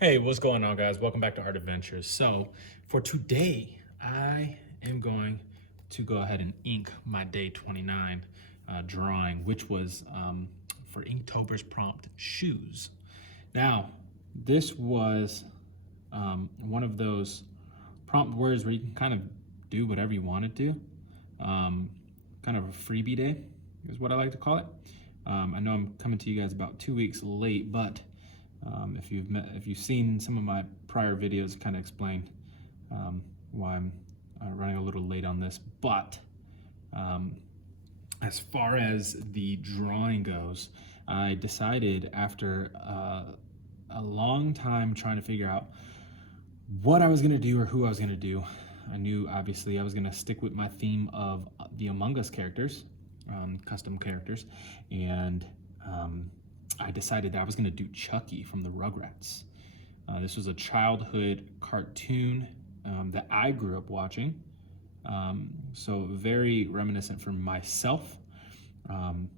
Hey, what's going on, guys? Welcome back to Art Adventures. So, for today, I am going to go ahead and ink my day 29 drawing, which was for Inktober's Prompt shoes. Now, this was one of those prompt words where you can kind of do whatever you want to do. Kind of a freebie day is what I like to call it. I know I'm coming to you guys about 2 weeks late, but if you've seen some of my prior videos, kind of explain why I'm running a little late on this. But as far as the drawing goes, I decided after a long time trying to figure out what I was going to do or who I was going to do. I knew obviously I was going to stick with my theme of the Among Us characters, custom characters, and I decided that I was going to do Chuckie from the Rugrats. This was a childhood cartoon that I grew up watching, so very reminiscent for myself, and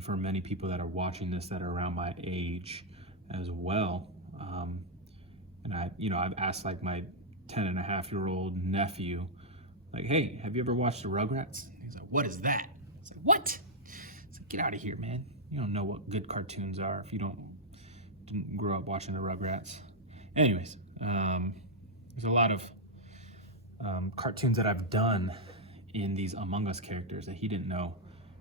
for many people that are watching this that are around my age as well. And I've asked like my 10-and-a-half-year-old nephew, like, hey, have you ever watched the Rugrats? He's like, what is that? It's like, what? It's like, get out of here, man. You don't know what good cartoons are if you didn't grow up watching the Rugrats. Anyways, there's a lot of cartoons that I've done in these Among Us characters that he didn't know,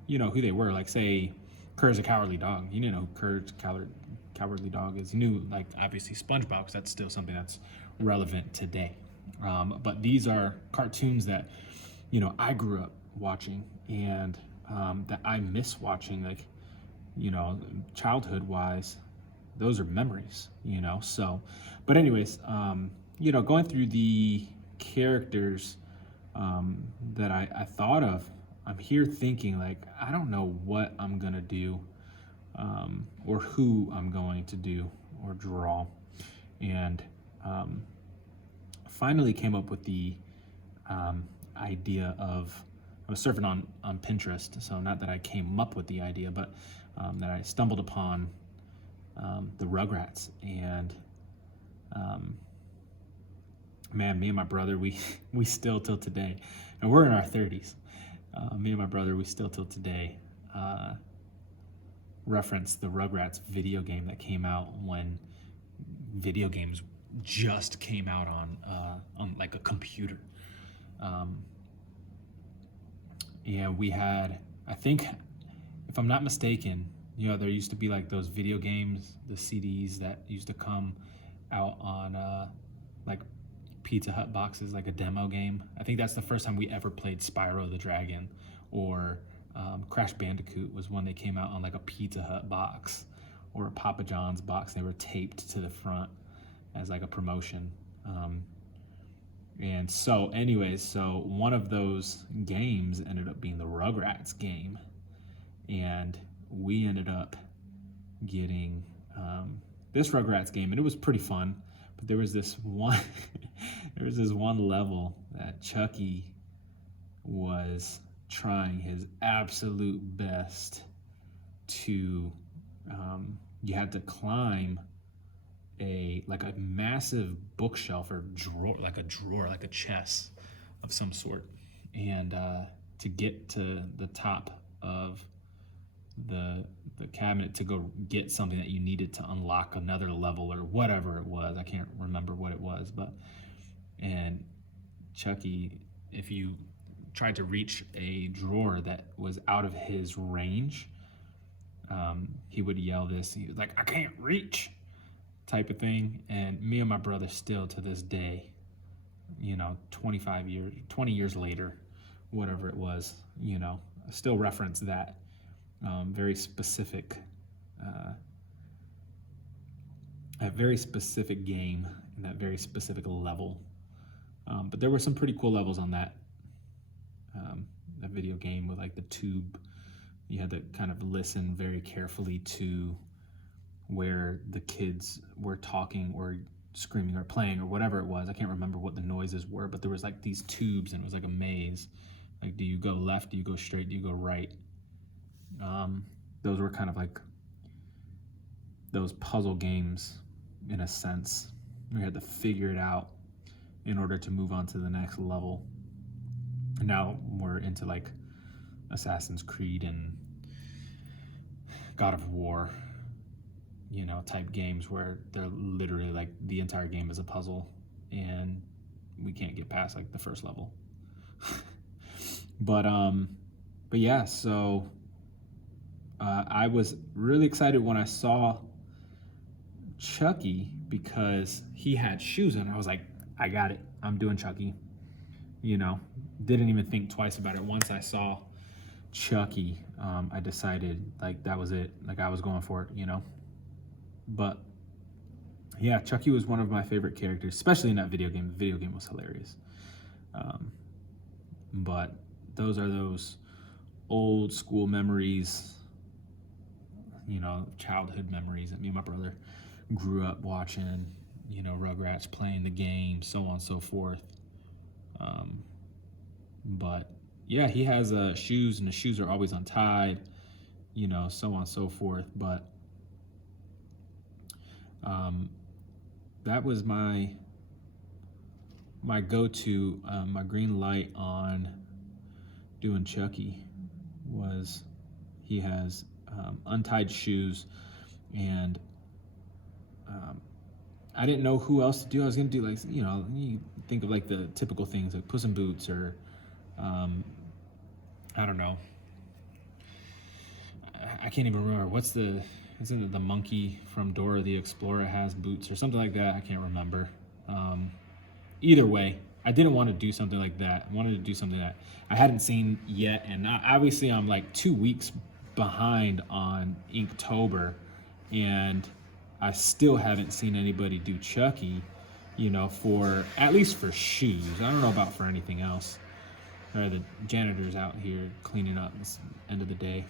who they were. Like, say, Courage the Cowardly Dog. You didn't know who Courage the Cowardly Dog is. You knew, like, obviously SpongeBob, because that's still something that's relevant today. But these are cartoons that, I grew up watching and that I miss watching, like, childhood-wise. Those are memories, So, but anyways, going through the characters that I thought of, I'm here thinking, like, I don't know what I'm gonna do or who I'm going to do or draw. And finally came up with the idea of, I was surfing on Pintrest, so not that I came up with the idea, but that I stumbled upon the Rugrats. And man, me and my brother, we still till today, and we're in our 30s. Me and my brother, we still till today reference the Rugrats video game that came out when video games just came out on like a computer. And we had, I think, if I'm not mistaken, there used to be like those video games, the CDs that used to come out on like Pizza Hut boxes, like a demo game. I think that's the first time we ever played Spyro the Dragon, or Crash Bandicoot was when they came out on like a Pizza Hut box or a Papa John's box. They were taped to the front as like a promotion. And so, anyways, so one of those games ended up being the Rugrats game, and we ended up getting this Rugrats game, and it was pretty fun. But there was this one, there was this one level that Chuckie was trying his absolute best to. You had to climb a massive bookshelf or drawer, like a chest of some sort, and to get to the top of the cabinet to go get something that you needed to unlock another level or whatever it was. I can't remember what it was, and Chuckie, if you tried to reach a drawer that was out of his range, he would yell this. He was like, I can't reach, type of thing. And me and my brother still to this day, 20 years later, whatever it was, still reference that very specific a very specific game and that very specific level. But there were some pretty cool levels on that video game with like the tube. You had to kind of listen very carefully to where the kids were talking or screaming or playing or whatever it was. I can't remember what the noises were, but there was like these tubes and it was like a maze. Like, do you go left? Do you go straight? Do you go right? Those were kind of like those puzzle games in a sense. We had to figure it out in order to move on to the next level. And now we're into like Assassin's Creed and God of War, you know, type games where they're literally like the entire game is a puzzle and we can't get past like the first level. but yeah, so I was really excited when I saw Chuckie because he had shoes on. I was like, I got it. I'm doing Chuckie. You know, didn't even think twice about it. Once I saw Chuckie, I decided like that was it. Like I was going for it, you know. But yeah, Chuckie was one of my favorite characters, especially in that video game. The video game was hilarious. But those are those old school memories, you know, childhood memories that me and my brother grew up watching, you know, Rugrats, playing the game, so on and so forth. But yeah, he has shoes, and the shoes are always untied, you know, so on and so forth. But that was my go-to, my green light on doing Chuckie was he has untied shoes, and I didn't know who else to do. I was gonna do like, you know, you think of like the typical things like Puss in Boots or I don't know. I can't even remember isn't it the monkey from Dora the Explorer has boots or something like that? I can't remember. Either way, I didn't want to do something like that. I wanted to do something that I hadn't seen yet, and obviously I'm like 2 weeks behind on Inktober, and I still haven't seen anybody do Chuckie, you know, for at least for shoes. I don't know about for anything else. The janitor's out here cleaning up. It's the end of the day,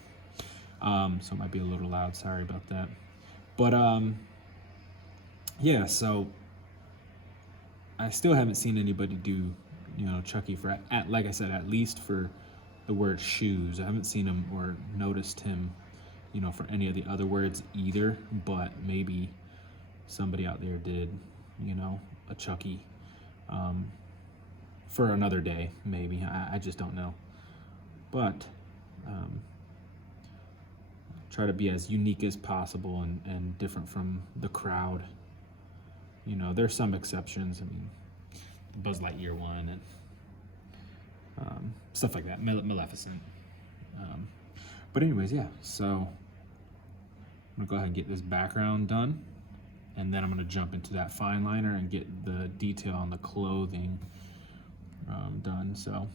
so it might be a little loud. Sorry about that. But yeah, so I still haven't seen anybody do, you know, Chuckie for like I said, at least for the word shoes. I haven't seen him or noticed him, you know, for any of the other words either. But maybe somebody out there did, you know, a Chuckie. For another day, maybe. I just don't know. But try to be as unique as possible and different from the crowd. You know, there's some exceptions. I mean, Buzz Lightyear one and stuff like that. Maleficent. But anyways, yeah. So I'm gonna go ahead and get this background done, and then I'm gonna jump into that fine liner and get the detail on the clothing done. So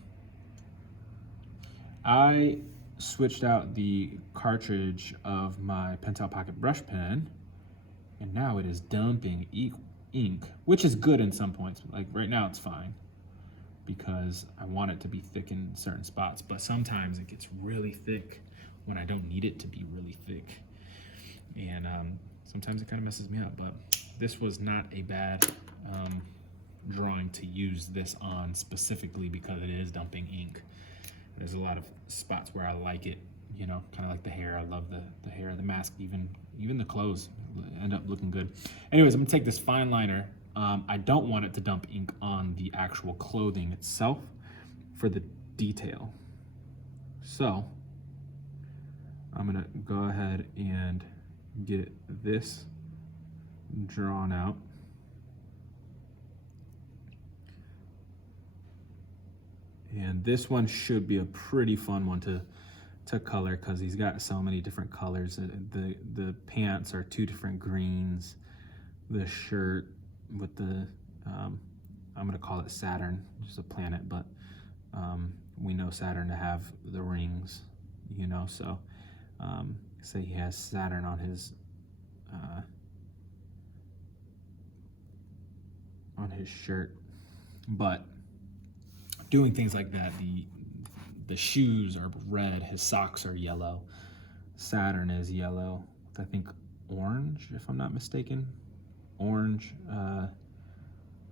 I switched out the cartridge of my Pentel Pocket brush pen, and now it is dumping ink, which is good in some points. Like right now it's fine because I want it to be thick in certain spots, but sometimes it gets really thick when I don't need it to be really thick, and sometimes it kind of messes me up. But this was not a bad drawing to use this on specifically because it is dumping ink. There's a lot of spots where I like it, you know, kind of like the hair. I love the hair, the mask, even the clothes end up looking good. Anyways, I'm gonna take this fine liner. I don't want it to dump ink on the actual clothing itself for the detail. So I'm gonna go ahead and get this drawn out. And this one should be a pretty fun one to color because he's got so many different colors. The pants are 2 different greens. The shirt with the, I'm gonna call it Saturn, just a planet, but we know Saturn to have the rings, you know, so say he has Saturn on his shirt. But doing things like that, the shoes are red, his socks are yellow, Saturn is yellow, I think orange, if I'm not mistaken, orange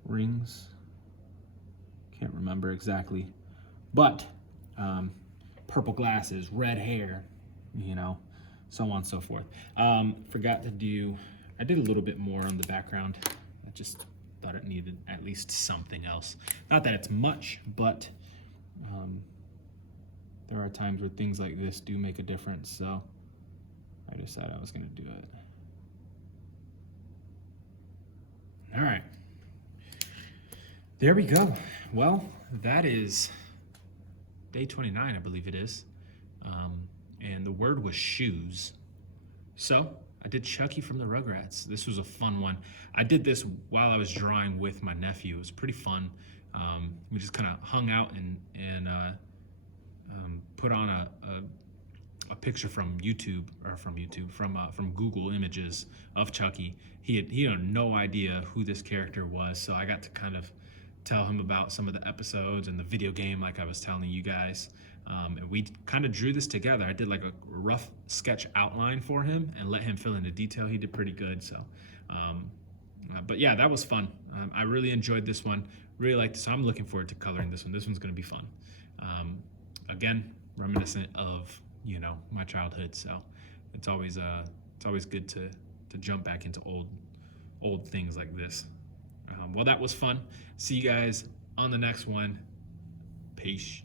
rings, can't remember exactly, but purple glasses, red hair, you know, so on and so forth. Forgot to do I did a little bit more on the background. I just thought it needed at least something else. Not that it's much, but there are times where things like this do make a difference, so I decided I was gonna do it. All right, there we go. Well, that is day 29, I believe it is. And the word was shoes. So I did Chuckie from the Rugrats. This was a fun one. I did this while I was drawing with my nephew. It was pretty fun. We just kind of hung out and put on a picture from YouTube, or from Google Images of Chuckie. He had no idea who this character was, so I got to kind of tell him about some of the episodes and the video game, like I was telling you guys. And we kind of drew this together. I did like a rough sketch outline for him and let him fill in the detail. He did pretty good. So, but yeah, that was fun. I really enjoyed this one. Really liked this. So I'm looking forward to coloring this one. This one's going to be fun. Again, reminiscent of, you know, my childhood. So it's always good to jump back into old things like this. Well, that was fun. See you guys on the next one. Peace.